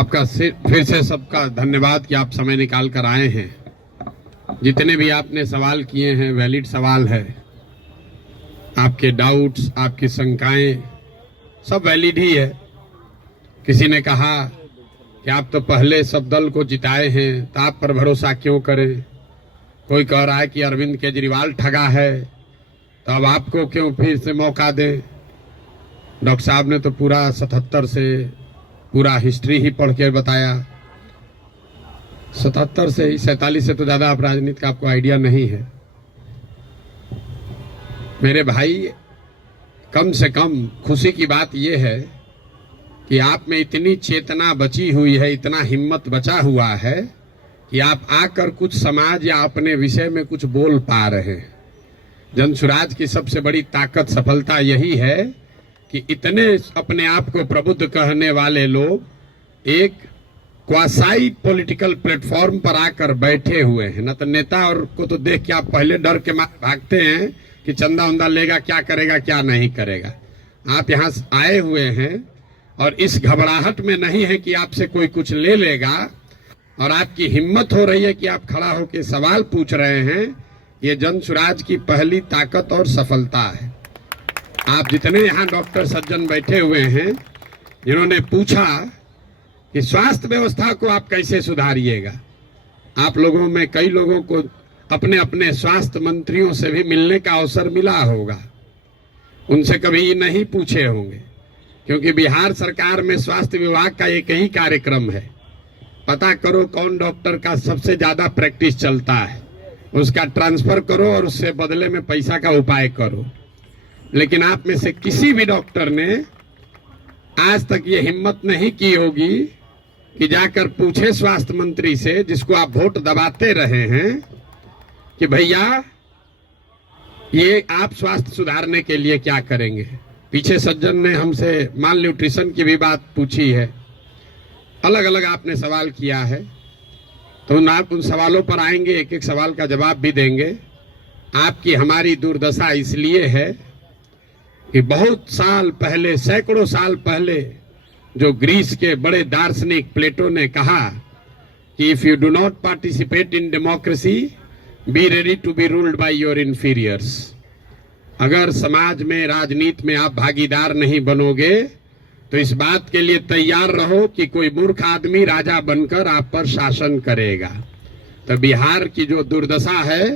आपका फिर से सबका धन्यवाद कि आप समय निकाल कर आए हैं। जितने भी आपने सवाल किए हैं वैलिड सवाल है, आपके डाउट्स, आपकी शंकाएं सब वैलिड ही है। किसी ने कहा कि आप तो पहले सब दल को जिताए हैं तो आप पर भरोसा क्यों करें। कोई कह रहा है कि अरविंद केजरीवाल ठगा है तो अब आपको क्यों फिर से मौका दें। डॉक्टर साहब ने तो पूरा 77 से पूरा हिस्ट्री ही पढ़ के बताया। 77 से 47 से तो ज्यादा आप राजनीति का आपको आइडिया नहीं है। मेरे भाई, कम से कम खुशी की बात यह है कि आप में इतनी चेतना बची हुई है, इतना हिम्मत बचा हुआ है कि आप आकर कुछ समाज या अपने विषय में कुछ बोल पा रहे हैं। जनसुराज की सबसे बड़ी ताकत, सफलता यही है कि इतने अपने आप को प्रबुद्ध कहने वाले लोग एक क्वासाई पॉलिटिकल प्लेटफॉर्म पर आकर बैठे हुए हैं। न तो नेता और को तो देख के आप पहले डर के भागते हैं कि चंदा उंदा लेगा, क्या करेगा क्या नहीं करेगा। आप यहाँ आए हुए हैं और इस घबराहट में नहीं है कि आपसे कोई कुछ ले लेगा, और आपकी हिम्मत हो रही है कि आप खड़ा होकर सवाल पूछ रहे हैं। ये जनसुराज की पहली ताकत और सफलता है। आप जितने यहाँ डॉक्टर सज्जन बैठे हुए हैं जिन्होंने पूछा कि स्वास्थ्य व्यवस्था को आप कैसे सुधारिएगा, आप लोगों में कई लोगों को अपने अपने स्वास्थ्य मंत्रियों से भी मिलने का अवसर मिला होगा। उनसे कभी नहीं पूछे होंगे, क्योंकि बिहार सरकार में स्वास्थ्य विभाग का एक ही कार्यक्रम है, पता करो कौन डॉक्टर का सबसे ज्यादा प्रैक्टिस चलता है, उसका ट्रांसफर करो और उससे बदले में पैसा का उपाय करो। लेकिन आप में से किसी भी डॉक्टर ने आज तक ये हिम्मत नहीं की होगी कि जाकर पूछे स्वास्थ्य मंत्री से, जिसको आप वोट दबाते रहे हैं, कि भैया ये आप स्वास्थ्य सुधारने के लिए क्या करेंगे। पीछे सज्जन ने हमसे माल न्यूट्रिशन की भी बात पूछी है, अलग अलग आपने सवाल किया है, तो आप उन सवालों पर आएंगे, एक एक सवाल का जवाब भी देंगे। आपकी हमारी दुर्दशा इसलिए है कि बहुत साल पहले, सैकड़ों साल पहले, जो ग्रीस के बड़े दार्शनिक प्लेटो ने कहा कि if you do not participate in democracy, be ready to be ruled by your inferiors. अगर समाज में, राजनीति में आप भागीदार नहीं बनोगे तो इस बात के लिए तैयार रहो कि कोई मूर्ख आदमी राजा बनकर आप पर शासन करेगा। तो बिहार की जो दुर्दशा है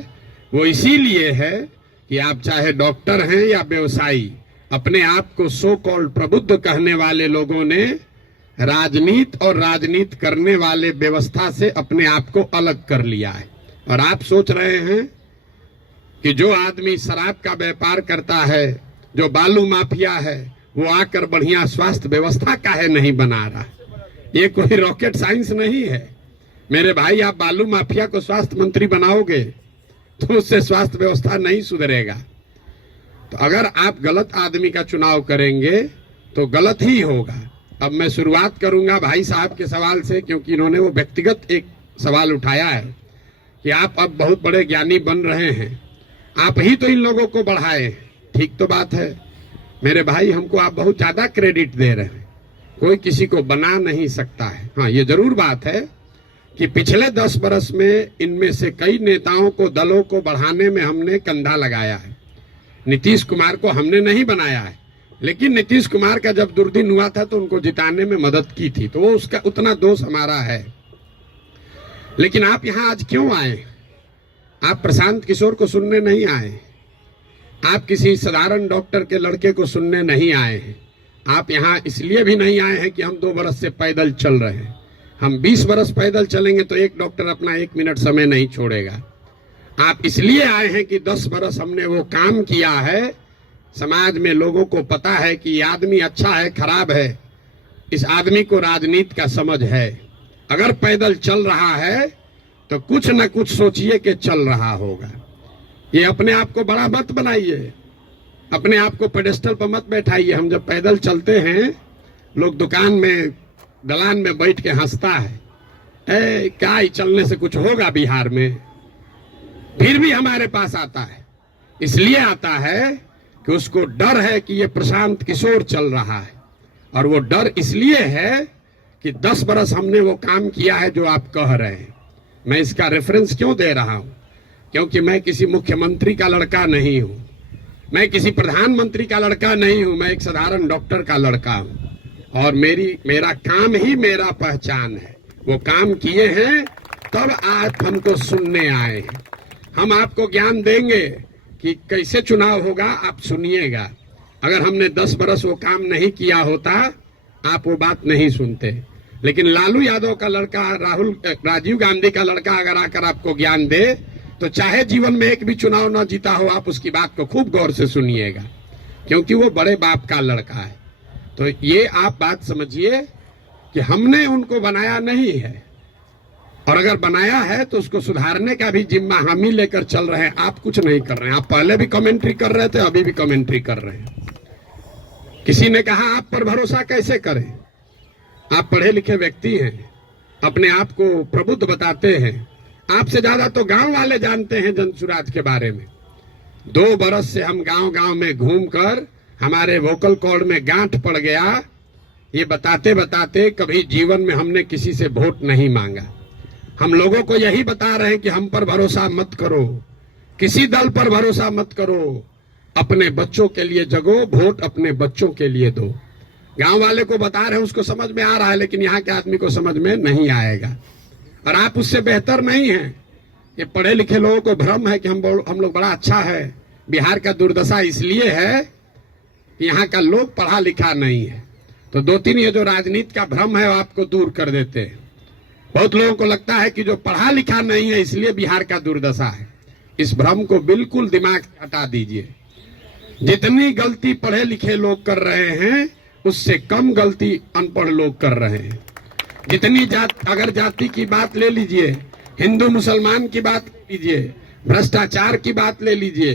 वो इसीलिए है कि आप चाहे डॉक्टर हैं या व्यवसायी, अपने आप को सो कॉल्ड प्रबुद्ध कहने वाले लोगों ने राजनीति और राजनीति करने वाले व्यवस्था से अपने आप को अलग कर लिया है। और आप सोच रहे हैं कि जो आदमी शराब का व्यापार करता है, जो बालू माफिया है, वो आकर बढ़िया स्वास्थ्य व्यवस्था काहे नहीं बना रहा। ये कोई रॉकेट साइंस नहीं है मेरे भाई। आप बालू माफिया को स्वास्थ्य मंत्री बनाओगे तो उससे स्वास्थ्य व्यवस्था नहीं सुधरेगा। तो अगर आप गलत आदमी का चुनाव करेंगे तो गलत ही होगा। अब मैं शुरुआत करूंगा भाई साहब के सवाल से, क्योंकि इन्होंने वो व्यक्तिगत एक सवाल उठाया है कि आप अब बहुत बड़े ज्ञानी बन रहे हैं, आप ही तो इन लोगों को बढ़ाए। ठीक तो बात है मेरे भाई, हमको आप बहुत ज्यादा क्रेडिट दे रहे हैं। कोई किसी को बना नहीं सकता है। हाँ, ये जरूर बात है कि पिछले 10 बरस में इनमें से कई नेताओं को, दलों को बढ़ाने में हमने कंधा लगाया है। नीतीश कुमार को हमने नहीं बनाया है, लेकिन नीतीश कुमार का जब दुर्दिन हुआ था तो उनको जिताने में मदद की थी, तो वो उसका उतना दोष हमारा है। लेकिन आप यहाँ आज क्यों आए? आप प्रशांत किशोर को सुनने नहीं आए, आप किसी साधारण डॉक्टर के लड़के को सुनने नहीं आए हैं। आप यहाँ इसलिए भी नहीं आए हैं कि हम 2 बरस से पैदल चल रहे हैं। हम 20 बरस पैदल चलेंगे तो एक डॉक्टर अपना 1 मिनट समय नहीं छोड़ेगा। आप इसलिए आए हैं कि 10 बरस हमने वो काम किया है, समाज में लोगों को पता है कि ये आदमी अच्छा है, खराब है, इस आदमी को राजनीति का समझ है। अगर पैदल चल रहा है तो कुछ न कुछ सोचिए कि चल रहा होगा। ये अपने आप को बड़ा मत बनाइए, अपने आप को पेडेस्टल पर मत बैठाइए। हम जब पैदल चलते हैं, लोग दुकान में, दलान में बैठ के हंसता है, क्या ही चलने से कुछ होगा बिहार में। फिर भी हमारे पास आता है, इसलिए आता है कि उसको डर है कि ये प्रशांत किशोर चल रहा है। और वो डर इसलिए है कि 10 बरस हमने वो काम किया है जो आप कह रहे हैं। मैं इसका रेफरेंस क्यों दे रहा हूं? क्योंकि मैं किसी मुख्यमंत्री का लड़का नहीं हूं, मैं किसी प्रधानमंत्री का लड़का नहीं हूं, मैं एक साधारण डॉक्टर का लड़का हूं और मेरा काम ही मेरा पहचान है। वो काम किए हैं तब आप हमको सुनने आए हैं। हम आपको ज्ञान देंगे कि कैसे चुनाव होगा, आप सुनिएगा। अगर हमने 10 बरस वो काम नहीं किया होता आप वो बात नहीं सुनते। लेकिन लालू यादव का लड़का राजीव गांधी का लड़का अगर आकर आपको ज्ञान दे तो चाहे जीवन में एक भी चुनाव न जीता हो, आप उसकी बात को खूब गौर से सुनिएगा, क्योंकि वो बड़े बाप का लड़का है। तो ये आप बात समझिए कि हमने उनको बनाया नहीं है, और अगर बनाया है तो उसको सुधारने का भी जिम्मा हम ही लेकर चल रहे हैं। आप कुछ नहीं कर रहे हैं। आप पहले भी कमेंट्री कर रहे थे, अभी भी कमेंट्री कर रहे हैं। किसी ने कहा आप पर भरोसा कैसे करें? आप पढ़े लिखे व्यक्ति हैं, अपने आप को प्रबुद्ध बताते हैं। आपसे ज्यादा तो गांव वाले जानते हैं जनसुराज के बारे में। 2 बरस से हम गांव गांव में घूमकर हमारे वोकल कॉर्ड में गांठ पड़ गया। ये बताते बताते कभी जीवन में हमने किसी से वोट नहीं मांगा। हम लोगों को यही बता रहे हैं कि हम पर भरोसा मत करो, किसी दल पर भरोसा मत करो, अपने बच्चों के लिए जगो, वोट अपने बच्चों के लिए दो। गांव वाले को बता रहे हैं, उसको समझ में आ रहा है, लेकिन यहाँ के आदमी को समझ में नहीं आएगा। और आप उससे बेहतर नहीं हैं। ये पढ़े लिखे लोगों को भ्रम है कि हम लोग बड़ा अच्छा है। बिहार का दुर्दशा इसलिए है कि यहाँ का लोग पढ़ा लिखा नहीं है। तो 2-3 ये जो राजनीति का भ्रम है वो आपको दूर कर देते हैं। बहुत लोगों को लगता है कि जो पढ़ा लिखा नहीं है इसलिए बिहार का दुर्दशा है। इस भ्रम को बिल्कुल दिमाग से हटा दीजिए। जितनी गलती पढ़े लिखे लोग कर रहे हैं उससे कम गलती अनपढ़ लोग कर रहे हैं। जितनी अगर जाति की बात ले लीजिए, हिंदू मुसलमान की बात ले लीजिए, भ्रष्टाचार की बात ले लीजिए,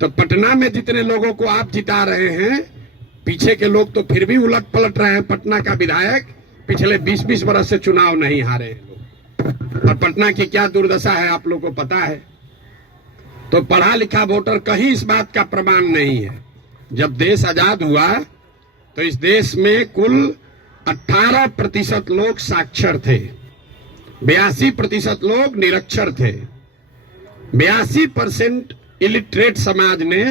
तो पटना में जितने लोगों को आप जिता रहे हैं, पीछे के लोग तो फिर भी उलट पलट रहे हैं। पटना का विधायक पिछले 20-20 बरस से चुनाव नहीं हारे हैं। और पटना की क्या दुर्दशा है आप लोगों को पता है। तो पढ़ा लिखा वोटर कहीं इस बात का प्रमाण नहीं है। जब देश आजाद हुआ तो इस देश में कुल 18% लोग साक्षर थे, 82% लोग निरक्षर थे। 82% इलिटरेट समाज ने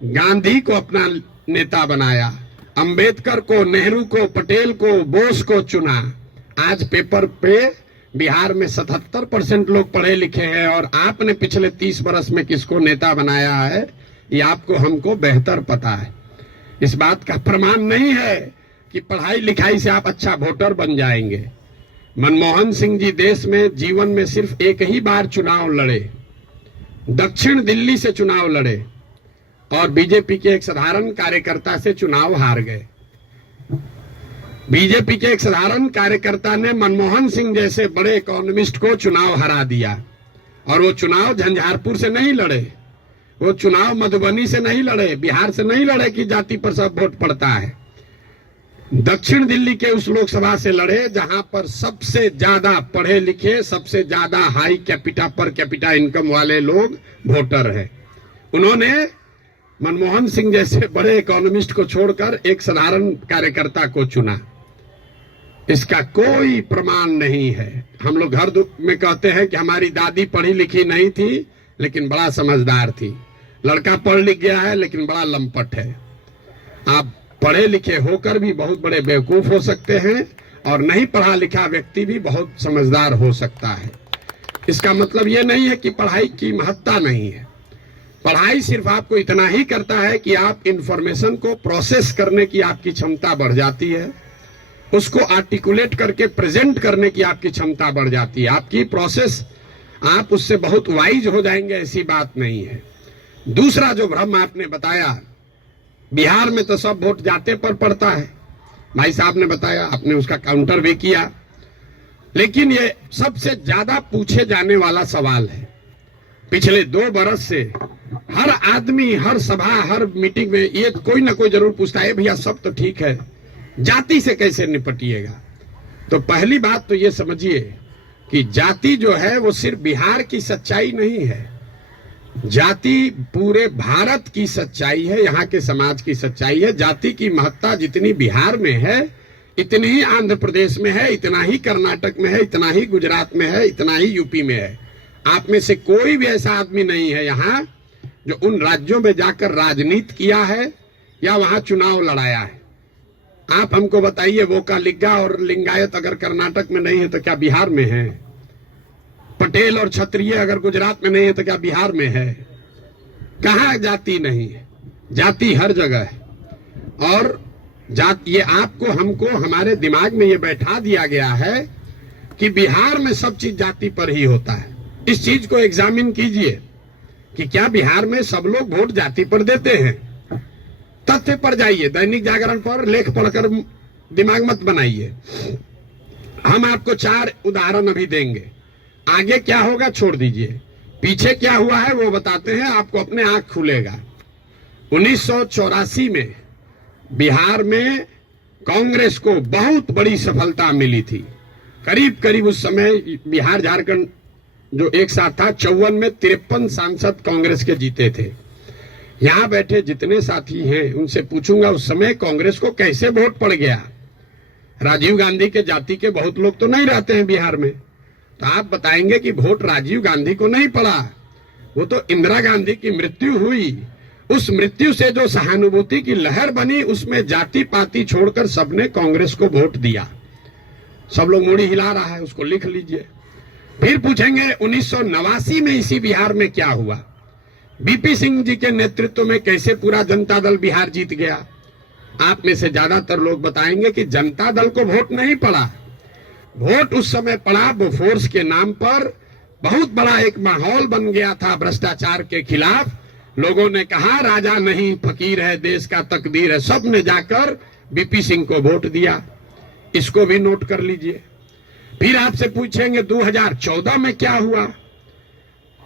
गांधी को अपना नेता बनाया, अंबेडकर को, नेहरू को, पटेल को, बोस को चुना। आज पेपर पे बिहार में 77% लोग पढ़े लिखे हैं, और आपने पिछले 30 बरस में किसको नेता बनाया है ये आपको हमको बेहतर पता है। इस बात का प्रमाण नहीं है कि पढ़ाई लिखाई से आप अच्छा वोटर बन जाएंगे। मनमोहन सिंह जी देश में जीवन में सिर्फ एक ही बार चुनाव लड़े, दक्षिण दिल्ली से चुनाव लड़े, और बीजेपी के एक साधारण कार्यकर्ता से चुनाव हार गए। बीजेपी के एक साधारण कार्यकर्ता ने मनमोहन सिंह जैसे बड़े इकोनॉमिस्ट को चुनाव हरा दिया। और वो चुनाव झंझारपुर से नहीं लड़े, वो चुनाव मधुबनी से नहीं लड़े, बिहार से नहीं लड़े कि जाति पर सब वोट पड़ता है। दक्षिण दिल्ली के उस लोकसभा से लड़े जहां पर सबसे ज्यादा पढ़े लिखे, सबसे ज्यादा high capita per capita income वाले लोग वोटर हैं। उन्होंने मनमोहन सिंह जैसे बड़े इकोनॉमिस्ट को छोड़कर एक साधारण कार्यकर्ता को चुना। इसका कोई प्रमाण नहीं है। हम लोग घर में कहते हैं कि हमारी दादी पढ़ी लिखी नहीं थी लेकिन बड़ा समझदार थी। लड़का पढ़ लिख गया है लेकिन बड़ा लंपट है। आप पढ़े लिखे होकर भी बहुत बड़े बेवकूफ हो सकते हैं, और नहीं पढ़ा लिखा व्यक्ति भी बहुत समझदार हो सकता है। इसका मतलब ये नहीं है कि पढ़ाई की महत्ता नहीं है। पढ़ाई सिर्फ आपको इतना ही करता है कि आप इंफॉर्मेशन को प्रोसेस करने की आपकी क्षमता बढ़ जाती है, उसको आर्टिकुलेट करके प्रेजेंट करने की आपकी क्षमता बढ़ जाती है। आपकी प्रोसेस, आप उससे बहुत वाइज हो जाएंगे, ऐसी बात नहीं है। दूसरा जो भ्रम आपने बताया, बिहार में तो सब वोट जाते पर पड़ता है, भाई साहब ने बताया, आपने उसका काउंटर भी किया। लेकिन ये सबसे ज्यादा पूछे जाने वाला सवाल है। पिछले 2 बरस से हर आदमी, हर सभा, हर मीटिंग में ये कोई ना कोई जरूर पूछता है, भैया सब तो ठीक है, जाति से कैसे निपटिएगा। तो पहली बात तो ये समझिए कि जाति जो है वो सिर्फ बिहार की सच्चाई नहीं है, जाति पूरे भारत की सच्चाई है, यहाँ के समाज की सच्चाई है। जाति की महत्ता जितनी बिहार में है, इतनी ही आंध्र प्रदेश में है, इतना ही कर्नाटक में है, इतना ही गुजरात में है, इतना ही यूपी में है। आप में से कोई भी ऐसा आदमी नहीं है यहाँ जो उन राज्यों में जाकर राजनीति किया है या वहां चुनाव लड़ाया है। आप हमको बताइए, वोकालिगा और लिंगायत अगर कर्नाटक में नहीं है तो क्या बिहार में है? पटेल और क्षत्रिय अगर गुजरात में नहीं है तो क्या बिहार में है? कहाँ जाति नहीं है? जाति हर जगह है। और ये आपको हमको हमारे दिमाग में ये बैठा दिया गया है कि बिहार में सब चीज जाति पर ही होता है। इस चीज को एग्जामिन कीजिए कि क्या बिहार में सब लोग वोट जाति पर देते हैं? तथ्य पर जाइए, दैनिक जागरण पर लेख पढ़कर दिमाग मत बनाइए। हम आपको 4 उदाहरण अभी देंगे। आगे क्या होगा छोड़ दीजिए, पीछे क्या हुआ है वो बताते हैं, आपको अपने आंख खुलेगा। 1984 में बिहार में कांग्रेस को बहुत बड़ी सफलता मिली थी। करीब करीब उस समय बिहार झारखंड जो एक साथ था, 54 में 53 सांसद कांग्रेस के जीते थे। यहां बैठे जितने साथी हैं उनसे पूछूंगा उस समय कांग्रेस को कैसे वोट पड़ गया। राजीव गांधी के जाति के बहुत लोग तो नहीं रहते हैं बिहार में, तो आप बताएंगे कि वोट राजीव गांधी को नहीं पड़ा, वो तो इंदिरा गांधी की मृत्यु हुई। उस मृत्यु से जो सहानुभूति की लहर बनी उसमें जाति पाति छोड़कर सबने कांग्रेस को वोट दिया। सब लोग मुड़ी हिला रहा है, उसको लिख लीजिए। फिर पूछेंगे 1989 में इसी बिहार में क्या हुआ? बीपी सिंह जी के नेतृत्व में कैसे पूरा जनता दल बिहार जीत गया? आप में से ज्यादातर लोग बताएंगे कि जनता दल को वोट नहीं पड़ा। वोट उस समय पड़ा बोफोर्स के नाम पर। बहुत बड़ा एक माहौल बन गया था भ्रष्टाचार के खिलाफ। लोगों ने कहा राजा नहीं फकीर है, देश का तकदीर है। सब ने जाकर बीपी सिंह को वोट दिया। इसको भी नोट कर लीजिए। फिर आपसे पूछेंगे 2014 में क्या हुआ?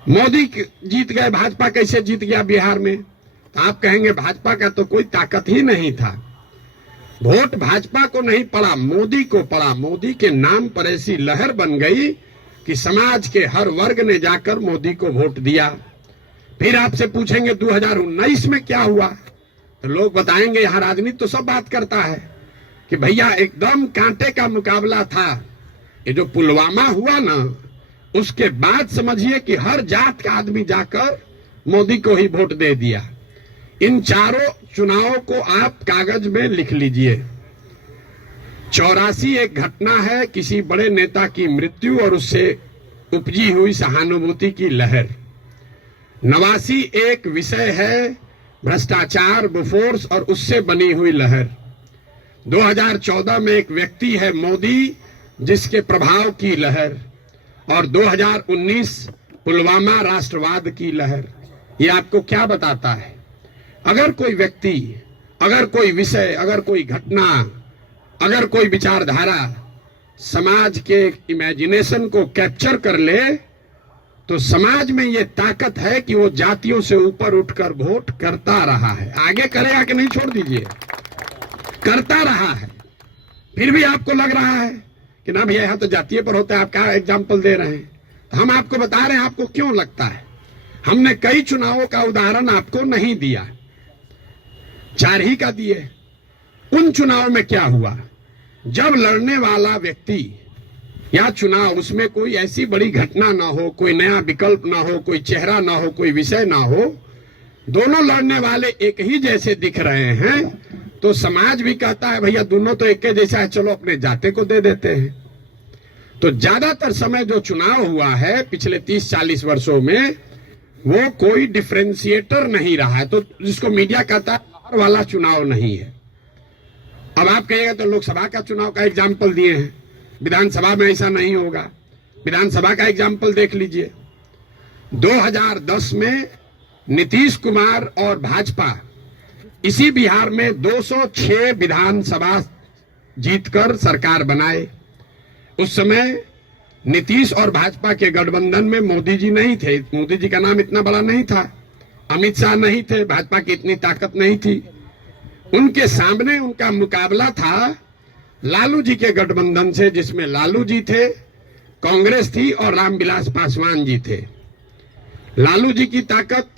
मोदी जीत गए, भाजपा कैसे जीत गया बिहार में? तो आप कहेंगे भाजपा का तो कोई ताकत ही नहीं था। वोट भाजपा को नहीं पड़ा, मोदी को पड़ा। मोदी के नाम पर ऐसी लहर बन गई कि समाज के हर वर्ग ने जाकर मोदी को वोट दिया। फिर आपसे पूछेंगे 2019 में क्या हुआ? तो लोग बताएंगे यहां राजनीति तो सब बात करता है कि भैया एकदम कांटे का मुकाबला था। ये जो पुलवामा हुआ ना, उसके बाद समझिए कि हर जात का आदमी जाकर मोदी को ही वोट दे दिया। इन चारों चुनावों को आप कागज में लिख लीजिए। 84 एक घटना है, किसी बड़े नेता की मृत्यु और उससे उपजी हुई सहानुभूति की लहर। 89 एक विषय है, भ्रष्टाचार, बोफोर्स और उससे बनी हुई लहर। 2014 में एक व्यक्ति है मोदी, जिसके प्रभाव की लहर। और 2019 पुलवामा राष्ट्रवाद की लहर। ये आपको क्या बताता है? अगर कोई व्यक्ति, अगर कोई विषय, अगर कोई घटना, अगर कोई विचारधारा समाज के इमेजिनेशन को कैप्चर कर ले, तो समाज में ये ताकत है कि वो जातियों से ऊपर उठकर वोट करता रहा है। आगे करेगा कि नहीं छोड़ दीजिए, करता रहा है। फिर भी आपको लग रहा है कि ना भैया यहाँ तो जातीय पर होता है, आप क्या एग्जाम्पल दे रहे हैं? तो हम आपको बता रहे हैं आपको क्यों लगता है। हमने कई चुनावों का उदाहरण आपको नहीं दिया, 4 ही का दिए। उन चुनाव में क्या हुआ? जब लड़ने वाला व्यक्ति या चुनाव, उसमें कोई ऐसी बड़ी घटना ना हो, कोई नया विकल्प ना हो, कोई चेहरा ना हो, कोई विषय ना हो, दोनों लड़ने वाले एक ही जैसे दिख रहे हैं, तो समाज भी कहता है भैया दोनों तो एक जैसा है, चलो अपने जाते को दे देते हैं। तो ज्यादातर समय जो चुनाव हुआ है पिछले 30-40 वर्षों में, वो कोई डिफरेंशिएटर नहीं रहा है। तो जिसको मीडिया कहता है लहर वाला चुनाव नहीं है। अब आप कहिएगा तो लोकसभा का चुनाव का एग्जाम्पल दिए हैं, विधानसभा में ऐसा नहीं होगा। विधानसभा का एग्जाम्पल देख लीजिए। 2010 में नीतीश कुमार और भाजपा इसी बिहार में 206 विधानसभा जीतकर सरकार बनाए। उस समय नीतीश और भाजपा के गठबंधन में मोदी जी नहीं थे। मोदी जी का नाम इतना बड़ा नहीं था, अमित शाह नहीं थे, भाजपा की इतनी ताकत नहीं थी। उनके सामने उनका मुकाबला था लालू जी के गठबंधन से, जिसमें लालू जी थे, कांग्रेस थी और रामविलास पासवान जी थे। लालू जी की ताकत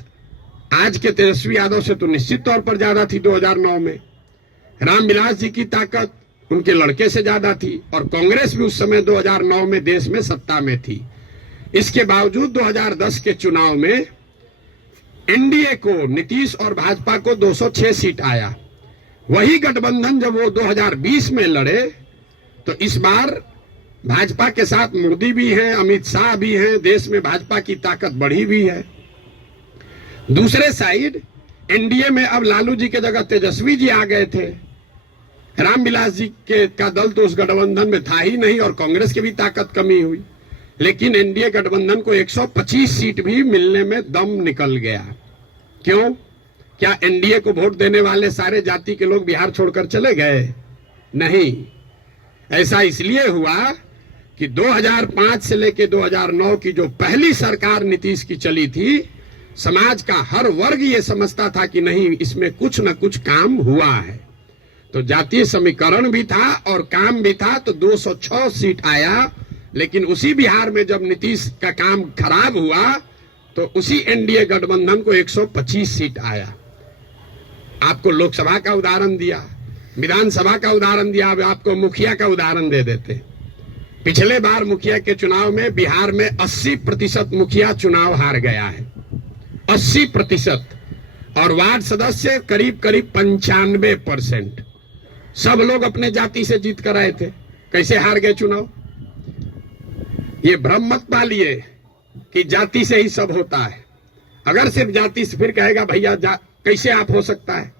आज के तेजस्वी यादव से तो निश्चित तौर पर ज्यादा थी 2009 में। रामविलास जी की ताकत उनके लड़के से ज्यादा थी, और कांग्रेस भी उस समय 2009 में देश में सत्ता में थी। इसके बावजूद 2010 के चुनाव में एनडीए को, नीतीश और भाजपा को 206 सीट आया। वही गठबंधन जब वो 2020 में लड़े तो इस बार भाजपा के साथ मोदी भी हैं, अमित शाह भी हैं, देश में भाजपा की ताकत बढ़ी हुई है। दूसरे साइड एनडीए में अब लालू जी के जगह तेजस्वी जी आ गए थे। रामविलास जी का दल तो उस गठबंधन में था ही नहीं, और कांग्रेस की भी ताकत कमी हुई। लेकिन एनडीए गठबंधन को 125 सीट भी मिलने में दम निकल गया। क्यों? क्या एनडीए को वोट देने वाले सारे जाति के लोग बिहार छोड़कर चले गए? नहीं, ऐसा इसलिए हुआ कि 2005 से लेकर 2009 की जो पहली सरकार नीतीश की चली थी, समाज का हर वर्ग ये समझता था कि नहीं, इसमें कुछ न कुछ काम हुआ है। तो जातीय समीकरण भी था और काम भी था, तो 206 सीट आया। लेकिन उसी बिहार में जब नीतीश का काम खराब हुआ तो उसी एनडीए गठबंधन को 125 सीट आया। आपको लोकसभा का उदाहरण दिया, विधानसभा का उदाहरण दिया, अब आपको मुखिया का उदाहरण दे देते। पिछले बार मुखिया के चुनाव में बिहार में 80% मुखिया चुनाव हार गया है, 80%, और वार्ड सदस्य करीब करीब 95%। सब लोग अपने जाति से जीत कर आए थे। कैसे हार गए चुनाव? ये भ्रम मत पालिए कि जाति से ही सब होता है। अगर सिर्फ जाति से, फिर कहेगा भैया कैसे आप हो सकता है?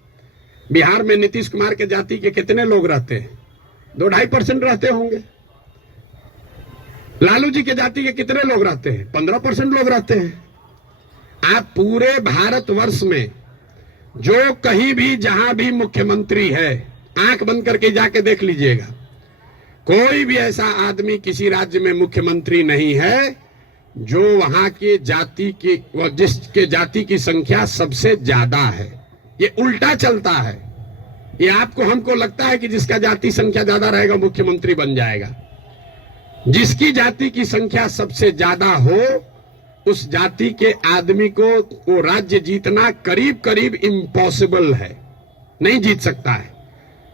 बिहार में नीतीश कुमार के जाति के कितने लोग रहते हैं? 2-2.5% रहते होंगे। लालू जी के जाति के कितने लोग रहते हैं? 15% लोग रहते हैं। आप पूरे भारतवर्ष में जो कहीं भी जहां भी मुख्यमंत्री है, आंख बंद करके जाके देख लीजिएगा, कोई भी ऐसा आदमी किसी राज्य में मुख्यमंत्री नहीं है जो वहां के जाति की, जिसके जाति की संख्या सबसे ज्यादा है। ये उल्टा चलता है। ये आपको हमको लगता है कि जिसका जाति संख्या ज्यादा रहेगा मुख्यमंत्री बन जाएगा। जिसकी जाति की संख्या सबसे ज्यादा हो, उस जाति के आदमी को वो राज्य जीतना करीब करीब इम्पॉसिबल है, नहीं जीत सकता है।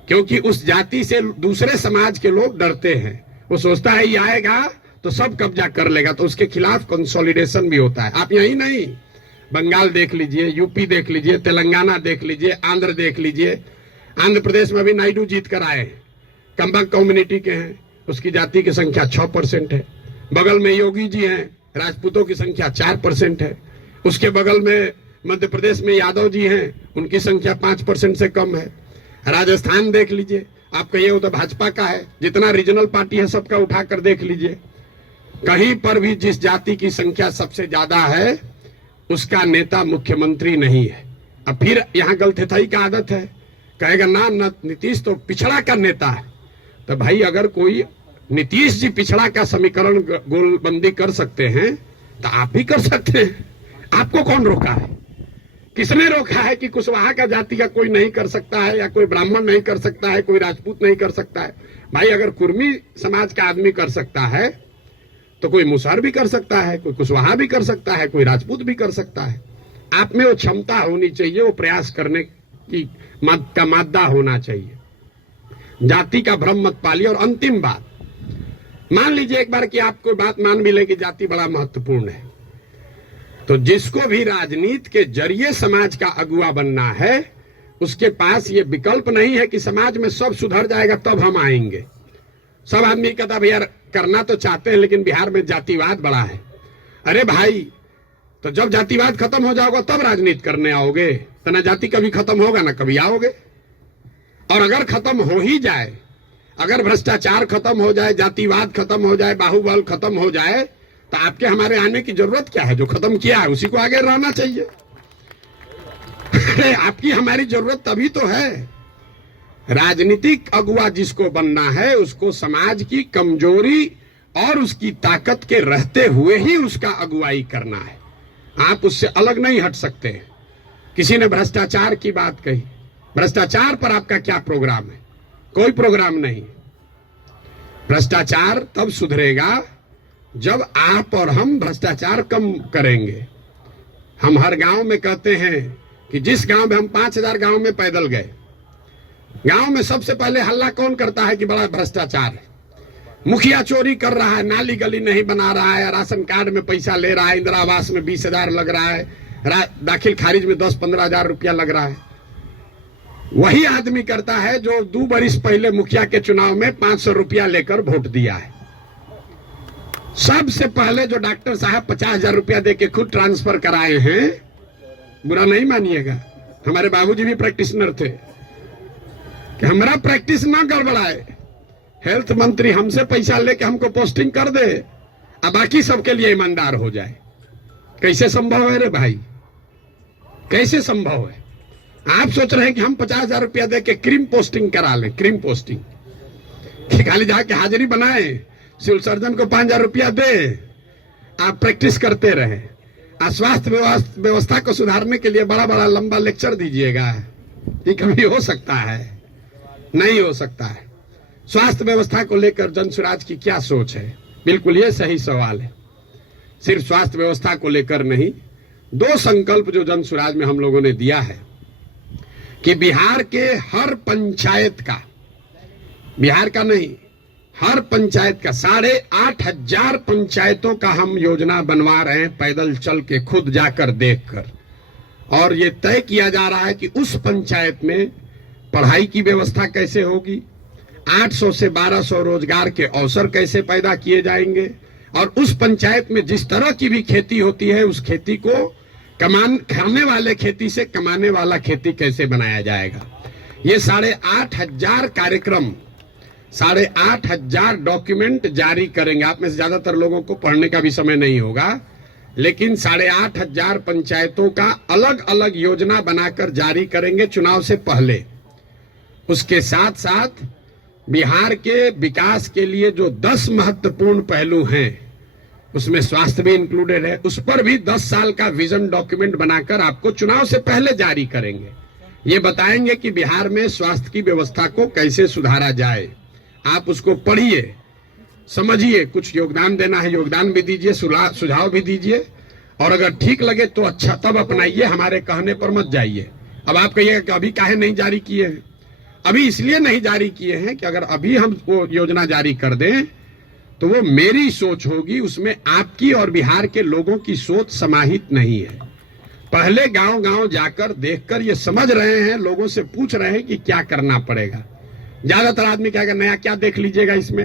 क्योंकि उस जाति से दूसरे समाज के लोग डरते हैं। वो सोचता है ये आएगा तो सब कब्जा कर लेगा, तो उसके खिलाफ कंसोलिडेशन भी होता है। आप यही नहीं, बंगाल देख लीजिए, यूपी देख लीजिए, तेलंगाना देख लीजिए, आंध्र देख लीजिए। आंध्र प्रदेश में भी नायडू जीत कर आए, कंबक कम्युनिटी के हैं, उसकी जाति की संख्या 6% है। बगल में योगी जी हैं, राजपूतों की संख्या 4% है। उसके बगल में मध्य प्रदेश में यादव जी हैं, उनकी संख्या 5% से कम है। राजस्थान देख लीजिए, आप कहिए वो तो भाजपा का है, जितना रीजनल पार्टी है सबका उठाकर देख लीजिए, कहीं पर भी जिस जाति की संख्या सबसे ज्यादा है उसका नेता मुख्यमंत्री नहीं है। अब फिर यहाँ गलथेथाई का आदत है, कहेगा ना नीतीश तो पिछड़ा का नेता है। तो भाई अगर कोई नीतीश जी पिछड़ा का समीकरण गोलबंदी कर सकते हैं तो आप भी कर सकते हैं। आपको कौन रोका है? किसने रोका है कि कुशवाहा का जाति का कोई नहीं कर सकता है, या कोई ब्राह्मण नहीं कर सकता है, कोई राजपूत नहीं कर सकता है? भाई अगर कुर्मी समाज का आदमी कर सकता है तो कोई मुसहर भी कर सकता है, कोई कुशवाहा भी कर सकता है, कोई राजपूत भी कर सकता है। आप में वो क्षमता होनी चाहिए, वो प्रयास करने की का मादा होना चाहिए। जाति का भ्रम मत पालिए। और अंतिम बात, मान लीजिए एक बार कि आपको बात मान भी ले कि जाति बड़ा महत्वपूर्ण है, तो जिसको भी राजनीति के जरिए समाज का अगुवा बनना है, उसके पास ये विकल्प नहीं है कि समाज में सब सुधर जाएगा तब हम आएंगे। सब आदमी कहता भैया करना तो चाहते हैं लेकिन बिहार में जातिवाद बड़ा है। अरे भाई, तो जब जातिवाद खत्म हो जाएगा तब राजनीति करने आओगे, तो ना जाति कभी खत्म होगा ना कभी आओगे। और अगर खत्म हो ही जाए, अगर भ्रष्टाचार खत्म हो जाए, जातिवाद खत्म हो जाए, बाहुबल खत्म हो जाए, तो आपके हमारे आने की जरूरत क्या है? जो खत्म किया है उसी को आगे रहना चाहिए। आपकी हमारी जरूरत तभी तो है। राजनीतिक अगुवा जिसको बनना है उसको समाज की कमजोरी और उसकी ताकत के रहते हुए ही उसका अगुवाई करना है। आप उससे अलग नहीं हट सकते। किसी ने भ्रष्टाचार की बात कही, भ्रष्टाचार पर आपका क्या प्रोग्राम है? कोई प्रोग्राम नहीं। भ्रष्टाचार तब सुधरेगा जब आप और हम भ्रष्टाचार कम करेंगे। हम हर गांव में कहते हैं कि जिस गांव में हम 5000 गांव में पैदल गए, गांव में सबसे पहले हल्ला कौन करता है कि बड़ा भ्रष्टाचार है, मुखिया चोरी कर रहा है, नाली गली नहीं बना रहा है, राशन कार्ड में पैसा ले रहा है, इंदिरा आवास में 20,000 लग रहा है, दाखिल खारिज में 10-15 हजार रुपया लग रहा है। वही आदमी करता है जो 2 बरिस पहले मुखिया के चुनाव में 500 रुपया लेकर वोट दिया है। सबसे पहले जो डॉक्टर साहब 50,000 रुपया देके खुद ट्रांसफर कराए हैं, बुरा नहीं मानिएगा, हमारे बाबूजी भी प्रैक्टिशनर थे, कि हमारा प्रैक्टिस ना गड़बड़ाए, हेल्थ मंत्री हमसे पैसा लेके हमको पोस्टिंग कर दे, अब बाकी सबके लिए ईमानदार हो जाए। कैसे संभव है रे भाई, कैसे संभव है? आप सोच रहे हैं कि हम 50,000 रुपया दे के क्रीम पोस्टिंग करा लें, क्रीम पोस्टिंग कि खाली जाके हाजिरी बनाए, सिविल सर्जन को 5,000 रुपया दे, आप प्रैक्टिस करते रहे। स्वास्थ्य व्यवस्था को सुधारने के लिए बड़ा बड़ा लंबा लेक्चर दीजिएगा, ये कभी हो सकता है? नहीं हो सकता है। स्वास्थ्य व्यवस्था को लेकर जनसुराज की क्या सोच है? बिल्कुल ये सही सवाल है। सिर्फ स्वास्थ्य व्यवस्था को लेकर नहीं, 2 संकल्प जो जनसुराज में हम लोगों ने दिया है कि बिहार के हर पंचायत का, बिहार का नहीं, हर पंचायत का 8,500 पंचायतों का हम योजना बनवा रहे हैं, पैदल चल के खुद जाकर देखकर। और ये तय किया जा रहा है कि उस पंचायत में पढ़ाई की व्यवस्था कैसे होगी, 800 से 1,200 रोजगार के अवसर कैसे पैदा किए जाएंगे, और उस पंचायत में जिस तरह की भी खेती होती है उस खेती को खाने वाले खेती से कमाने वाला खेती कैसे बनाया जाएगा। ये 8,500 कार्यक्रम, 8,500 डॉक्यूमेंट जारी करेंगे। आप में से ज्यादातर लोगों को पढ़ने का भी समय नहीं होगा, लेकिन 8,500 पंचायतों का अलग अलग योजना बनाकर जारी करेंगे चुनाव से पहले। उसके साथ साथ बिहार के विकास के लिए जो 10 महत्वपूर्ण पहलू हैं, उसमें स्वास्थ्य भी इंक्लूडेड है, उस पर भी 10 साल का विजन डॉक्यूमेंट बनाकर आपको चुनाव से पहले जारी करेंगे। ये बताएंगे कि बिहार में स्वास्थ्य की व्यवस्था को कैसे सुधारा जाए। आप उसको पढ़िए, समझिए, कुछ योगदान देना है योगदान भी दीजिए, सुझाव भी दीजिए, और अगर ठीक लगे तो अच्छा तब अपनाइए, हमारे कहने पर मत जाइए। अब आप कहिएगा कि अभी काहे नहीं जारी किए हैं? अभी इसलिए नहीं जारी किए हैं कि अगर अभी हम वो योजना जारी कर दें तो वो मेरी सोच होगी, उसमें आपकी और बिहार के लोगों की सोच समाहित नहीं है। पहले गांव गांव जाकर देखकर ये समझ रहे हैं, लोगों से पूछ रहे हैं कि क्या करना पड़ेगा। ज्यादातर आदमी कहेगा नया क्या देख लीजिएगा इसमें,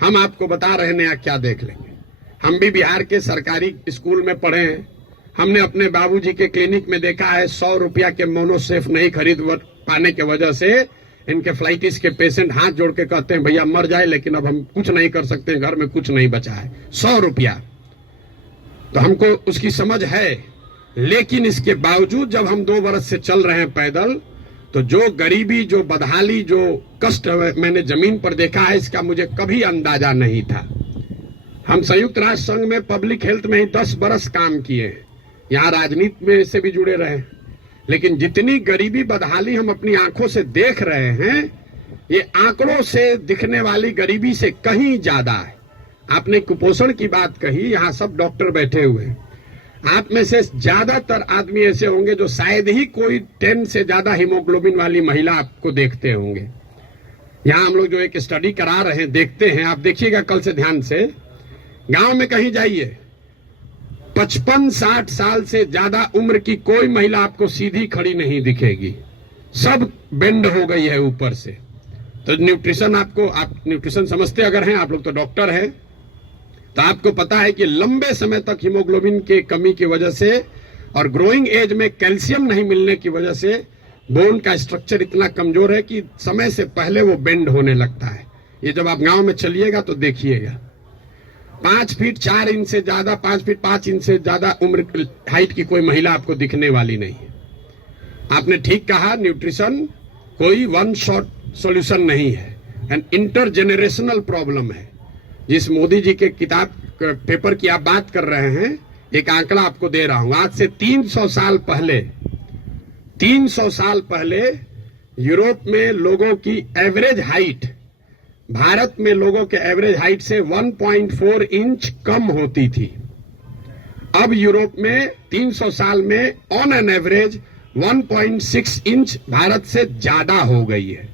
हम आपको बता रहे हैं नया क्या देख लेंगे। हम भी बिहार के सरकारी स्कूल में पढ़े हैं, हमने अपने बाबूजी के क्लिनिक में देखा है 100 रुपया के मोनोसेफ नहीं खरीद पाने के वजह से इनके फ्लाइटिस के पेशेंट हाथ जोड़ के कहते हैं भैया मर जाए, लेकिन अब हम कुछ नहीं कर सकते, घर में कुछ नहीं बचा है, 100 रुपया। तो हमको उसकी समझ है, लेकिन इसके बावजूद जब हम 2 बरस से चल रहे हैं पैदल, तो जो गरीबी, जो बदहाली, जो कष्ट मैंने जमीन पर देखा है, इसका मुझे कभी अंदाजा नहीं था। हम संयुक्त राष्ट्र संघ में पब्लिक हेल्थ में ही 10 बरस काम किए हैं, यहाँ राजनीति में से भी जुड़े रहे, लेकिन जितनी गरीबी बदहाली हम अपनी आंखों से देख रहे हैं, ये आंकड़ों से दिखने वाली गरीबी से कहीं ज्यादा है। आपने कुपोषण की बात कही, यहाँ सब डॉक्टर बैठे हुए हैं, आप में से ज्यादातर आदमी ऐसे होंगे जो शायद ही कोई 10 से ज्यादा हीमोग्लोबिन वाली महिला आपको देखते होंगे। यहाँ हम लोग जो एक स्टडी करा रहे हैं, देखते हैं, आप देखिएगा कल से ध्यान से, गांव में कहीं जाइए, 55-60 साल से ज्यादा उम्र की कोई महिला आपको सीधी खड़ी नहीं दिखेगी, सब बेंड हो गई है ऊपर से। तो न्यूट्रिशन, आपको, आप न्यूट्रिशन समझते अगर हैं, आप लोग तो डॉक्टर हैं, तो आपको पता है कि लंबे समय तक हीमोग्लोबिन की कमी की वजह से और ग्रोइंग एज में कैल्शियम नहीं मिलने की वजह से बोन का स्ट्रक्चर इतना कमजोर है कि समय से पहले वो बेंड होने लगता है। ये जब आप गांव में चलिएगा तो देखिएगा, 5 फीट 4 इंच से ज्यादा, 5 फीट 5 इंच से ज्यादा उम्र हाइट की कोई महिला आपको दिखने वाली नहीं है। आपने ठीक कहा, न्यूट्रिशन कोई वन शॉट सॉल्यूशन नहीं है, एन इंटरजेनरेशनल प्रॉब्लम है। जिस मोदी जी के किताब पेपर की आप बात कर रहे हैं, एक आंकड़ा आपको दे रहा हूं, आज से 300 साल पहले यूरोप में लोगों की एवरेज हाइट भारत में लोगों के एवरेज हाइट से 1.4 इंच कम होती थी। अब यूरोप में 300 साल में on an average 1.6 inch Bharat से ज्यादा हो गई है।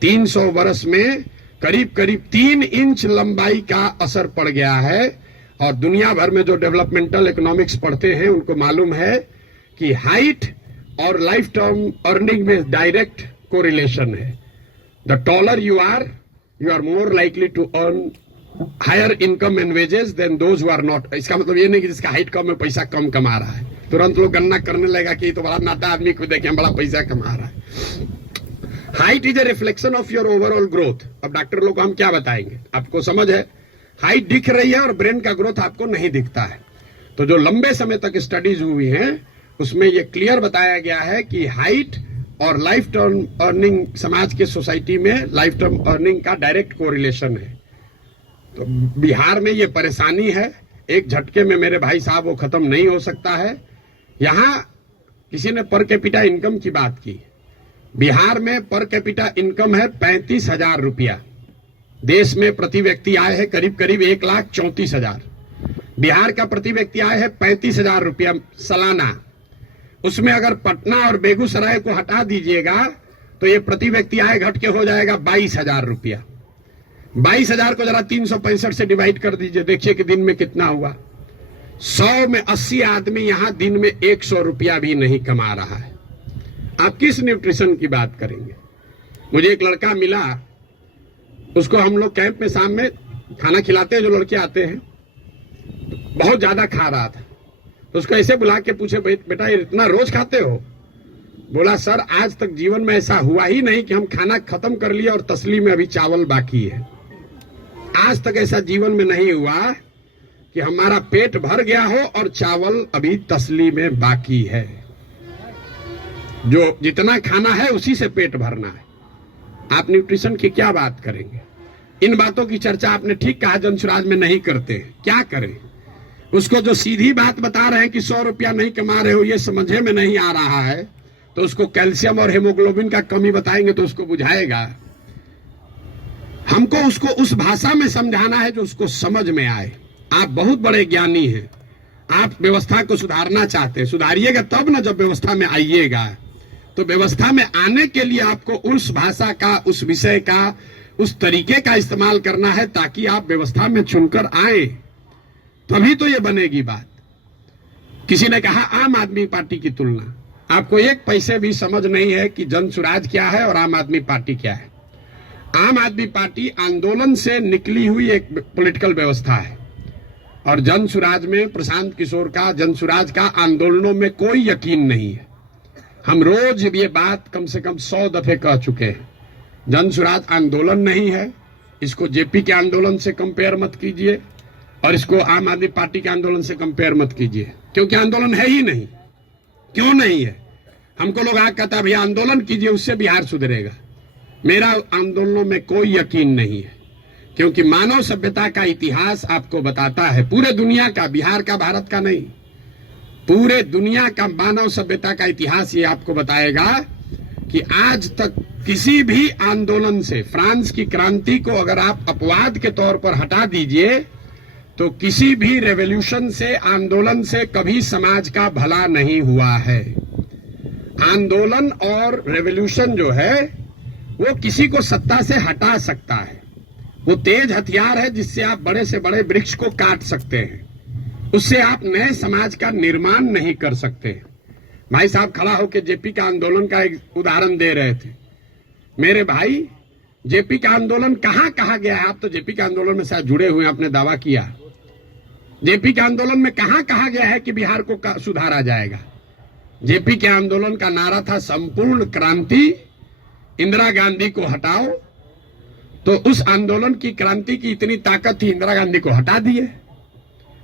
300 वर्ष में करीब करीब 3 इंच लंबाई का असर पड़ गया है। और दुनिया भर में जो डेवलपमेंटल इकोनॉमिक्स पढ़ते हैं उनको मालूम है कि हाइट और लाइफ टर्म अर्निंग में डायरेक्ट कोरिलेशन है। The taller you are more likely to earn higher income and wages than those who are not. इसका मतलब ये नहीं कि जिसका हाइट कम है पैसा कम कमा रहा है, तुरंत लोग गणना करने लगेगा कि तो बड़ा नाटा आदमी को देखे बड़ा पैसा कमा रहा है। Height is a reflection of your overall growth. अब डॉक्टर लोग को हम क्या बताएंगे, आपको समझ है हाइट दिख रही है और ब्रेन का ग्रोथ आपको नहीं दिखता है। तो जो लंबे समय तक स्टडीज हुई हैं उसमें यह क्लियर बताया गया है कि हाइट और लाइफ टर्म अर्निंग, समाज के सोसाइटी में लाइफ टर्म अर्निंग का डायरेक्ट कोरिलेशन है। तो बिहार में ये परेशानी है, एक झटके में मेरे भाई साहब वो खत्म नहीं हो सकता है। यहां किसी ने पर कैपिटा इनकम की बात की। बिहार में पर कैपिटा इनकम है 35,000 रुपया। देश में प्रति व्यक्ति आय है करीब करीब 1,34,000। बिहार का प्रति व्यक्ति आय है 35,000 रुपया सालाना। उसमें अगर पटना और बेगूसराय को हटा दीजिएगा तो ये प्रति व्यक्ति आय घट के हो जाएगा 22,000 रुपया। 22,000 को जरा 365 से डिवाइड कर दीजिए, देखिए कि दिन में कितना हुआ। 100 में 80 आदमी यहां दिन में 100 रुपया भी नहीं कमा रहा है। आप किस न्यूट्रिशन की बात करेंगे। मुझे एक लड़का मिला, उसको हम लोग कैंप में शाम में खाना खिलाते हैं, जो लड़के आते हैं, बहुत ज्यादा खा रहा था। तो उसको ऐसे बुला के पूछे, बेटा ये इतना रोज खाते हो? बोला सर आज तक जीवन में ऐसा हुआ ही नहीं कि हम खाना खत्म कर लिए और तसली में अभी चावल बाकी है। आज तक ऐसा जीवन में नहीं हुआ कि हमारा पेट भर गया हो और चावल अभी तसली में बाकी है। जो जितना खाना है उसी से पेट भरना है। आप न्यूट्रिशन की क्या बात करेंगे। इन बातों की चर्चा आपने ठीक कहा जनसुराज में नहीं करते। क्या करें, उसको जो सीधी बात बता रहे हैं कि 100 रुपया नहीं कमा रहे हो ये समझे में नहीं आ रहा है, तो उसको कैल्शियम और हेमोग्लोबिन का कमी बताएंगे तो उसको बुझाएगा। हमको उसको उस भाषा में समझाना है जो उसको समझ में आए। आप बहुत बड़े ज्ञानी हैं, आप व्यवस्था को सुधारना चाहते हैं, सुधारिएगा तब ना जब व्यवस्था में आइएगा। तो व्यवस्था में आने के लिए आपको उस भाषा का, उस विषय का, उस तरीके का इस्तेमाल करना है ताकि आप व्यवस्था में चुनकर आए, तभी तो ये बनेगी बात। किसी ने कहा आम आदमी पार्टी की तुलना, आपको एक पैसे भी समझ नहीं है कि जनसुराज क्या है और आम आदमी पार्टी क्या है। आम आदमी पार्टी आंदोलन से निकली हुई एक पॉलिटिकल व्यवस्था है और जनसुराज में प्रशांत किशोर का, जनसुराज का आंदोलनों में कोई यकीन नहीं है। हम रोज ये बात कम से कम 100 दफे कह चुके हैं। जनसुराज आंदोलन नहीं है, इसको जेपी के आंदोलन से कंपेयर मत कीजिए और इसको आम आदमी पार्टी के आंदोलन से कंपेयर मत कीजिए, क्योंकि आंदोलन है ही नहीं। क्यों नहीं है? हमको लोग आगे कहता है भैया आंदोलन कीजिए उससे बिहार सुधरेगा। मेरा आंदोलनों में कोई यकीन नहीं है, क्योंकि मानव सभ्यता का इतिहास आपको बताता है, पूरे दुनिया का, बिहार का, भारत का नहीं, पूरे दुनिया का मानव सभ्यता का इतिहास ये आपको बताएगा कि आज तक किसी भी आंदोलन से, फ्रांस की क्रांति को अगर आप अपवाद के तौर पर हटा दीजिए तो किसी भी रेवोल्यूशन से, आंदोलन से कभी समाज का भला नहीं हुआ है। आंदोलन और रेवोल्यूशन जो है वो किसी को सत्ता से हटा सकता है। वो तेज हथियार है जिससे आप बड़े से बड़े वृक्ष को काट सकते हैं, उससे आप नए समाज का निर्माण नहीं कर सकते। भाई साहब खड़ा होकर जेपी का आंदोलन का एक उदाहरण दे रहे थे। मेरे भाई जेपी का आंदोलन कहां कहा गया है? आप तो जेपी के आंदोलन में शायद जुड़े हुए हैं, आपने दावा किया। जेपी के आंदोलन में कहां कहा गया है कि बिहार को सुधारा जाएगा? जेपी के आंदोलन का नारा था संपूर्ण क्रांति, इंदिरा गांधी को हटाओ। तो उस आंदोलन की, क्रांति की इतनी ताकत थी, इंदिरा गांधी को हटा दिए।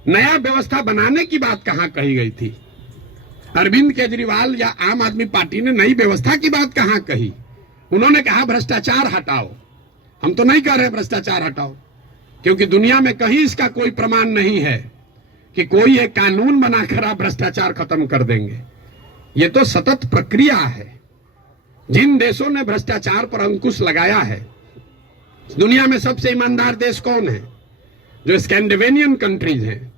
नया व्यवस्था बनाने की बात कहां कही गई थी? अरविंद केजरीवाल या आम आदमी पार्टी ने नई व्यवस्था की बात कहां कही? उन्होंने कहा भ्रष्टाचार हटाओ। हम तो नहीं कह रहे भ्रष्टाचार हटाओ, क्योंकि दुनिया में कहीं इसका कोई प्रमाण नहीं है कि कोई एक कानून बनाकर आप भ्रष्टाचार खत्म कर देंगे। ये तो सतत प्रक्रिया है। जिन देशों ने भ्रष्टाचार पर अंकुश लगाया है, दुनिया में सबसे ईमानदार देश कौन है? जो स्कैंडिनेवियन कंट्रीज हैं,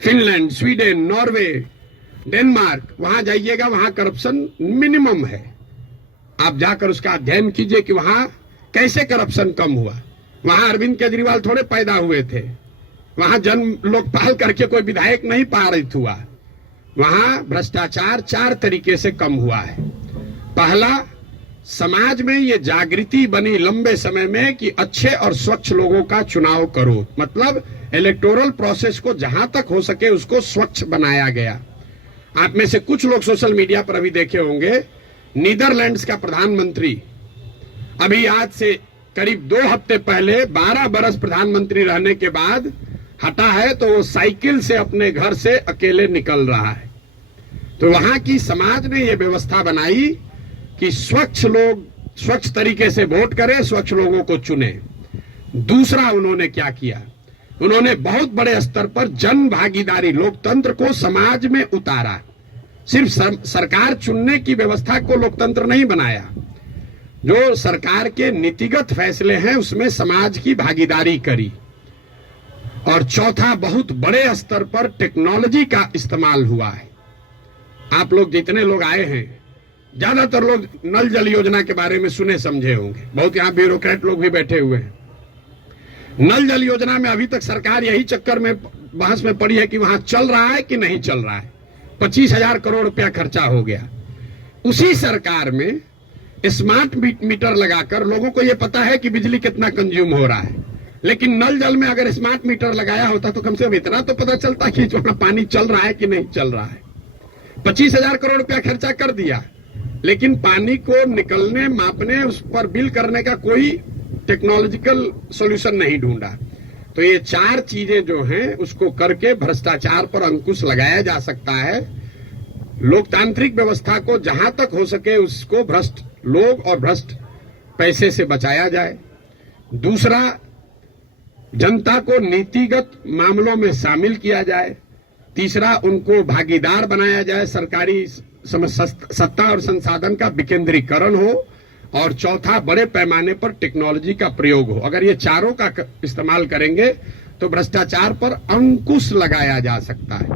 फिनलैंड, स्वीडन, नॉर्वे, डेनमार्क, वहां जाइएगा, वहां करप्शन मिनिमम है। आप जाकर उसका अध्ययन कीजिए कि वहां कैसे करप्शन कम हुआ। वहां अरविंद केजरीवाल थोड़े पैदा हुए थे, वहां जन्म लोकपाल करके कोई विधायक नहीं पारित हुआ। वहां भ्रष्टाचार 4 तरीके से कम हुआ है। पहला, समाज में ये जागृति बनी लंबे समय में कि अच्छे और स्वच्छ लोगों का चुनाव करो, मतलब इलेक्टोरल प्रोसेस को जहां तक हो सके उसको स्वच्छ बनाया गया। आप में से कुछ लोग सोशल मीडिया पर अभी देखे होंगे, नीदरलैंड्स का प्रधानमंत्री अभी आज से करीब 2 हफ्ते पहले 12 बरस प्रधानमंत्री रहने के बाद हटा है, तो वो साइकिल से अपने घर से अकेले निकल रहा है। तो वहां की समाज ने ये व्यवस्था बनाई कि स्वच्छ लोग स्वच्छ तरीके से वोट करें, स्वच्छ लोगों को चुने। दूसरा उन्होंने क्या किया, उन्होंने बहुत बड़े स्तर पर जन भागीदारी, लोकतंत्र को समाज में उतारा। सिर्फ सरकार चुनने की व्यवस्था को लोकतंत्र नहीं बनाया, जो सरकार के नीतिगत फैसले हैं उसमें समाज की भागीदारी करी। और चौथा, बहुत बड़े स्तर पर टेक्नोलॉजी का इस्तेमाल हुआ है। आप लोग जितने लोग आए हैं, ज्यादातर लोग नल जल योजना के बारे में सुने समझे होंगे, बहुत यहाँ ब्यूरोक्रेट लोग भी बैठे हुए हैं। नल जल योजना में अभी तक सरकार यही चक्कर में बहस में पड़ी है कि वहां चल रहा है कि नहीं चल रहा है। 25,000 करोड़ रुपया खर्चा हो गया। उसी सरकार में स्मार्ट मीटर लगाकर लोगों को यह पता है कि बिजली कितना कंज्यूम हो रहा है, लेकिन नल जल में अगर स्मार्ट मीटर लगाया होता तो कम से कम इतना तो पता चलता कि वहां पानी चल रहा है कि नहीं चल रहा है। 25,000 करोड़ रुपया खर्चा कर दिया, लेकिन पानी को निकलने, मापने, उस पर बिल करने का कोई टेक्नोलॉजिकल सॉल्यूशन नहीं ढूंढा। तो ये 4 चीजें जो हैं उसको करके भ्रष्टाचार पर अंकुश लगाया जा सकता है। लोकतांत्रिक व्यवस्था को जहां तक हो सके उसको भ्रष्ट लोग और भ्रष्ट पैसे से बचाया जाए। दूसरा, जनता को नीतिगत मामलों में शामिल किया जाए। तीसरा, उनको भागीदार बनाया जाए, सरकारी सत्ता और संसाधन का विकेंद्रीकरण हो। और चौथा, बड़े पैमाने पर टेक्नोलॉजी का प्रयोग हो। अगर ये चारों का इस्तेमाल करेंगे तो भ्रष्टाचार पर अंकुश लगाया जा सकता है।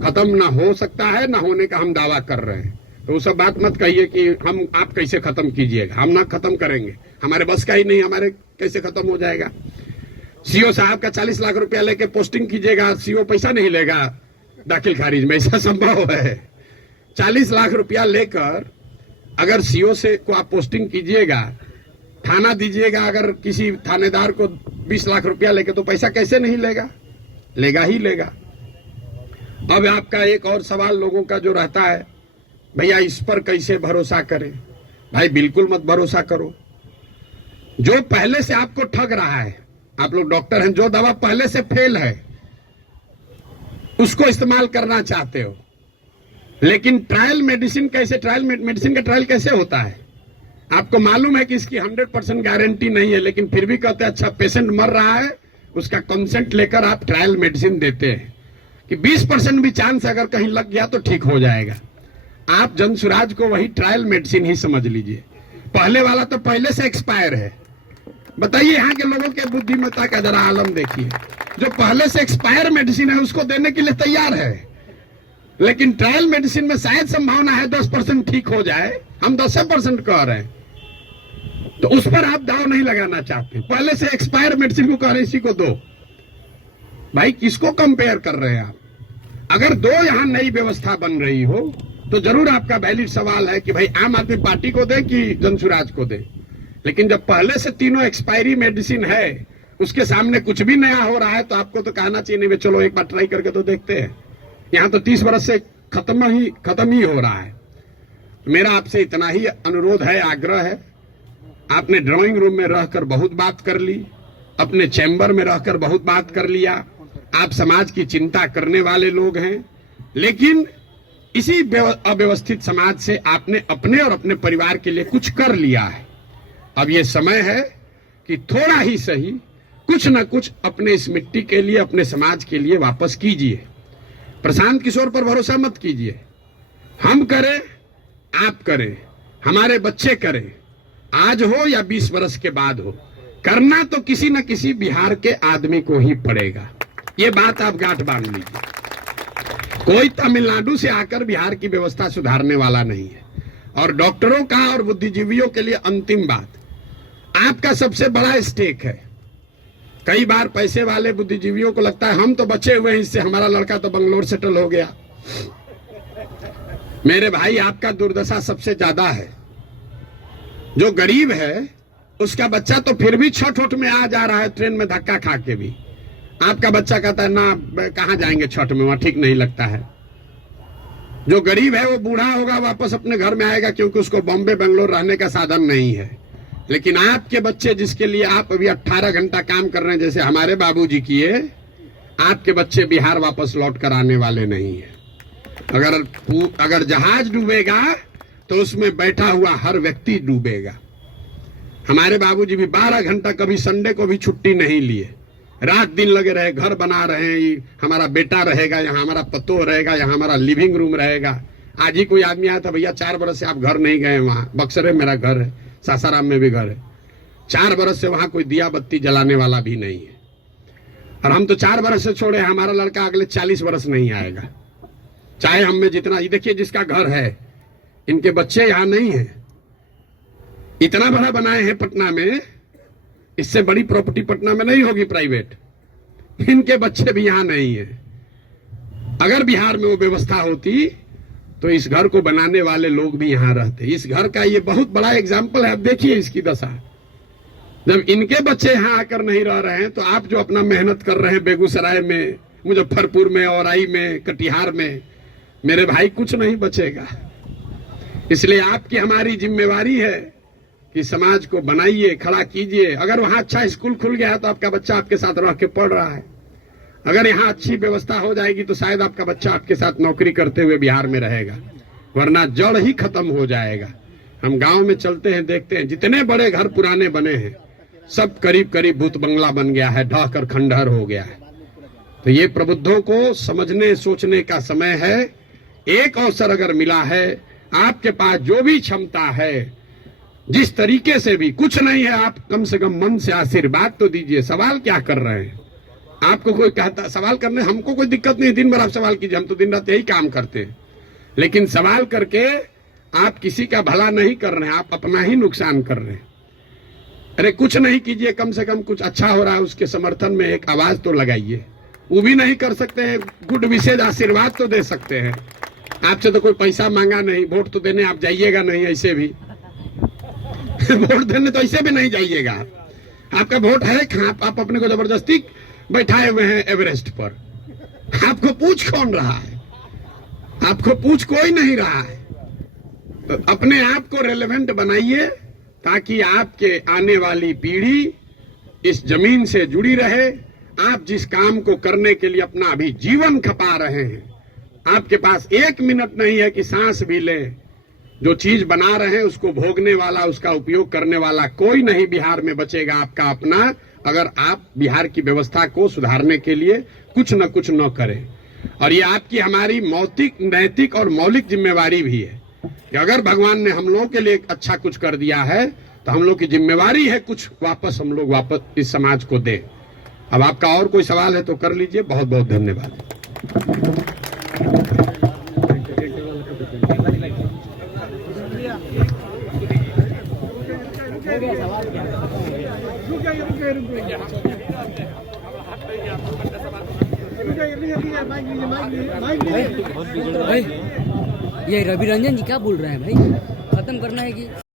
खत्म ना हो सकता है, ना होने का हम दावा कर रहे हैं। तो वो सब बात मत कहिए कि हम आप कैसे खत्म कीजिएगा, हम ना खत्म करेंगे, हमारे बस का ही नहीं, हमारे कैसे खत्म हो जाएगा। सीओ साहब का 40 लाख रुपया लेके पोस्टिंग कीजिएगा, सीओ पैसा नहीं लेगा दाखिल खारिज में, ऐसा संभव है? 40 लाख रुपया लेकर अगर सीओ से को आप पोस्टिंग कीजिएगा, थाना दीजिएगा, अगर किसी थानेदार को 20 लाख रुपया लेके, तो पैसा कैसे नहीं लेगा? लेगा ही लेगा। अब आपका एक और सवाल लोगों का जो रहता है, भैया इस पर कैसे भरोसा करें? भाई बिल्कुल मत भरोसा करो। जो पहले से आपको ठग रहा है, आप लोग डॉक्टर हैं, जो दवा पहले से फेल है उसको इस्तेमाल करना चाहते हो, लेकिन ट्रायल मेडिसिन कैसे, मेडिसिन का ट्रायल कैसे होता है? आपको मालूम है कि इसकी 100% गारंटी नहीं है, लेकिन फिर भी कहते हैं अच्छा पेशेंट मर रहा है, उसका कंसेंट लेकर आप ट्रायल मेडिसिन देते हैं कि 20% भी चांस अगर कहीं लग गया तो ठीक हो जाएगा। आप जनसुराज को वही ट्रायल मेडिसिन ही समझ लीजिए। पहले वाला तो पहले से एक्सपायर है। बताइए यहाँ के लोगों के बुद्धिमत्ता का जरा आलम देखिए। जो पहले से एक्सपायर मेडिसिन है उसको देने के लिए तैयार है, लेकिन ट्रायल मेडिसिन में शायद संभावना है 10% ठीक हो जाए, हम 10% कह रहे हैं, तो उस पर आप दाव नहीं लगाना चाहते। पहले से एक्सपायर मेडिसिन को कह रहे इसी को दो। भाई किसको कंपेयर कर रहे हैं आप? अगर 2 यहां नई व्यवस्था बन रही हो तो जरूर आपका वैलिड सवाल है कि भाई आम आदमी पार्टी को दे कि जनसुराज को दे। लेकिन जब पहले से तीनों एक्सपायरी मेडिसिन है, उसके सामने कुछ भी नया हो रहा है, तो आपको तो कहना चाहिए नहीं चलो एक बार ट्राई करके तो देखते हैं। यहाँ तो 30 वर्ष से खत्म ही हो रहा है। मेरा आपसे इतना ही अनुरोध है, आग्रह है। आपने ड्राइंग रूम में रहकर बहुत बात कर ली, अपने चैम्बर में रहकर बहुत बात कर लिया। आप समाज की चिंता करने वाले लोग हैं, लेकिन इसी अव्यवस्थित समाज से आपने अपने और अपने परिवार के लिए कुछ कर लिया है। अब ये समय है कि थोड़ा ही सही कुछ न कुछ अपने इस मिट्टी के लिए, अपने समाज के लिए वापस कीजिए। प्रशांत किशोर पर भरोसा मत कीजिए। हम करें, आप करें, हमारे बच्चे करें, आज हो या 20 वर्ष के बाद हो, करना तो किसी न किसी बिहार के आदमी को ही पड़ेगा। ये बात आप गांठ बांध लीजिए। कोई तमिलनाडु से आकर बिहार की व्यवस्था सुधारने वाला नहीं है। और डॉक्टरों का और बुद्धिजीवियों के लिए अंतिम बात, आपका सबसे बड़ा स्टेक है। कई बार पैसे वाले बुद्धिजीवियों को लगता है हम तो बचे हुए हैं इससे, हमारा लड़का तो बंगलोर सेटल हो गया। मेरे भाई, आपका दुर्दशा सबसे ज्यादा है। जो गरीब है उसका बच्चा तो फिर भी छठ उठ में आ जा रहा है, ट्रेन में धक्का खा के भी। आपका बच्चा कहता है ना, कहां जाएंगे छठ में, वहां ठीक नहीं लगता है। जो गरीब है वो बूढ़ा होगा, वापस अपने घर में आएगा, क्योंकि उसको बॉम्बे बेंगलोर रहने का साधन नहीं है। लेकिन आपके बच्चे, जिसके लिए आप अभी 18 घंटा काम कर रहे हैं, जैसे हमारे बाबूजी किए, आपके बच्चे बिहार वापस लौट कर आने वाले नहीं है। अगर जहाज डूबेगा तो उसमें बैठा हुआ हर व्यक्ति डूबेगा। हमारे बाबूजी भी 12 घंटा, कभी संडे को भी छुट्टी नहीं लिए, रात दिन लगे रहे, घर बना रहे हैं। हमारा बेटा रहेगा यहाँ, हमारा पतो रहेगा यहाँ, हमारा लिविंग रूम रहेगा। आज ही कोई आदमी आया था, भैया 4 बरस से आप घर नहीं गए, वहां बक्सर में मेरा घर है, सासाराम में भी घर है, 4 बरस से वहां कोई दिया बत्ती जलाने वाला भी नहीं है। और हम तो 4 बरस से छोड़े, हमारा लड़का अगले 40 बरस नहीं आएगा, चाहे हम में जितना। ये देखिए, जिसका घर है, इनके बच्चे यहाँ नहीं है। इतना बड़ा बनाए हैं पटना में, इससे बड़ी प्रॉपर्टी पटना में नहीं होगी प्राइवेट। इनके बच्चे भी यहाँ नहीं है। अगर बिहार में वो व्यवस्था होती तो इस घर को बनाने वाले लोग भी यहाँ रहते। इस घर का ये बहुत बड़ा एग्जाम्पल है। अब देखिए इसकी दशा, जब इनके बच्चे यहाँ आकर नहीं रह रहे हैं, तो आप जो अपना मेहनत कर रहे हैं बेगूसराय में, मुजफ्फरपुर में, औराई में, कटिहार में, मेरे भाई कुछ नहीं बचेगा। इसलिए आपकी हमारी जिम्मेवारी है कि समाज को बनाइए, खड़ा कीजिए। अगर वहां अच्छा स्कूल खुल गया है तो आपका बच्चा आपके साथ रह के पढ़ रहा है। अगर यहाँ अच्छी व्यवस्था हो जाएगी तो शायद आपका बच्चा आपके साथ नौकरी करते हुए बिहार में रहेगा, वरना जड़ ही खत्म हो जाएगा। हम गांव में चलते हैं, देखते हैं जितने बड़े घर पुराने बने हैं, सब करीब करीब भूत बंगला बन गया है, ढह कर खंडहर हो गया है। तो ये प्रबुद्धों को समझने सोचने का समय है। एक अवसर अगर मिला है, आपके पास जो भी क्षमता है, जिस तरीके से भी, कुछ नहीं है, आप कम से कम मन से आशीर्वाद तो दीजिए। सवाल क्या कर रहे हैं? आपको कोई कहता सवाल करने, हमको कोई दिक्कत नहीं, दिन भर आप सवाल कीजिए, हम तो दिन रात यही काम करते हैं। लेकिन सवाल करके आप किसी का भला नहीं कर रहे हैं, आप अपना ही नुकसान कर रहे हैं। अरे कुछ नहीं कीजिए, कम से कम कुछ अच्छा हो रहा है उसके समर्थन में एक आवाज तो लगाइए। वो भी नहीं कर सकते हैं, गुड विशेष आशीर्वाद तो दे सकते हैं। आपसे तो कोई पैसा मांगा नहीं, वोट तो देने आप जाइएगा नहीं, ऐसे भी वोट देने तो ऐसे भी नहीं जाइएगा। आपका वोट है कहाँ? आप अपने को जबरदस्ती बैठाए हुए हैं एवरेस्ट पर। आपको पूछ कौन रहा है? आपको पूछ कोई नहीं रहा है। तो अपने आप को रेलेवेंट बनाइए, ताकि आपके आने वाली पीढ़ी इस जमीन से जुड़ी रहे। आप जिस काम को करने के लिए अपना अभी जीवन खपा रहे हैं, आपके पास 1 मिनट नहीं है कि सांस भी लें। जो चीज बना रहे हैं उसको भोगने वाला, उसका उपयोग करने वाला कोई नहीं बिहार में बचेगा आपका अपना, अगर आप बिहार की व्यवस्था को सुधारने के लिए कुछ न करें। और ये आपकी हमारी मौतिक, नैतिक और मौलिक जिम्मेवारी भी है कि अगर भगवान ने हम लोगों के लिए अच्छा कुछ कर दिया है तो हम लोग की जिम्मेवारी है कुछ वापस हम लोग वापस इस समाज को दें। अब आपका और कोई सवाल है तो कर लीजिए। बहुत बहुत धन्यवाद। भाई ये रवि रंजन जी क्या बोल रहे हैं भाई? खत्म करना है कि